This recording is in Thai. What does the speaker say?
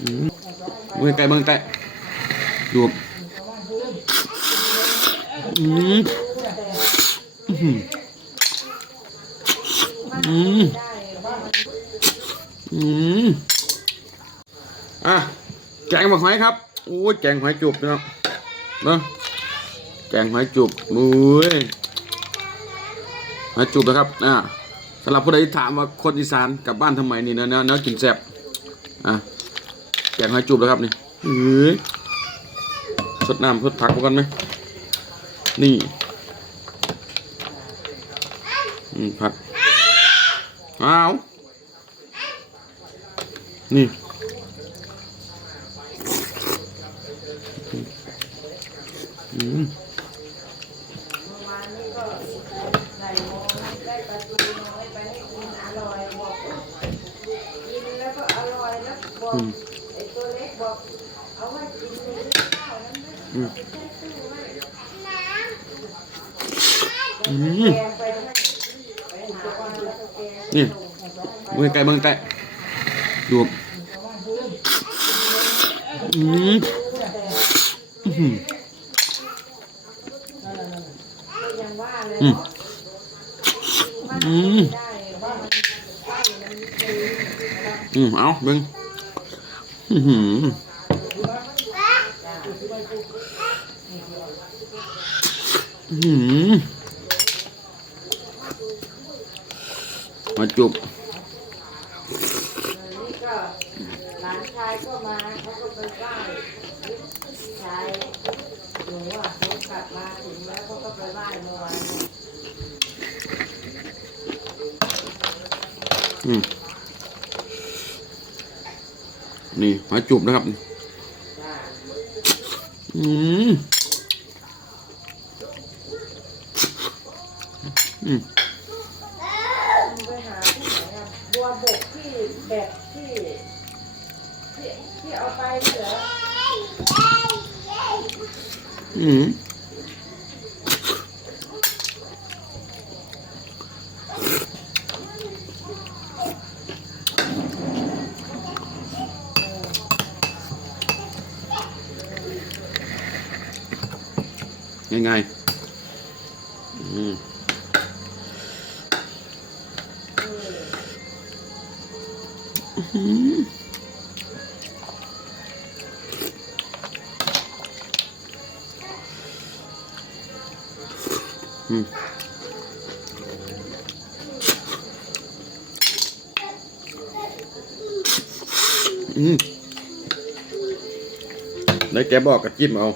อืมมือไกลมือไกลดูอืมอืมอืมอืมอะแกงหมกหอยครับโอ้ยแกงหอยจุบเนาะเนาะแกงหอยจุบมุ้ยหอยจุบนะครับอะ สำหรับผู้ใดที่ถามว่าคนอีสานกลับบ้านทำไมนี่เนื้อเนื้อกินแซ่บอะแกงหอยจุบนะครับนี่เฮ้ยสดน้ำสดผักกันไหมนี่อืมผักอ้าวนี่อืม กินแล้วก็อร่อยแล้วบอก อืม ไอ้ตัวเล็กบอกเอาไว้กิ อืมอืมอืมนี่มือไกลมือไกลดูอืมอื้อหือก็ยังว่าเลยอืมอืมอืมเอาเบิ้ง มาจุบหลานชายก็มาเขาก็ไปไหว้ชายหนูอะเขากลับมาถึงแล้วเขาก็ไปไหว้เมื่อวานอืม นี่มาจุบนะครับอืมอืมไปหาที่ไหนอะบัวบกที่แบบที่ที่ที่เอาไปเหรออืม ง่ายๆอืมอื้อหืออืมอืมแล้วแกบอกกับจิ้มเอา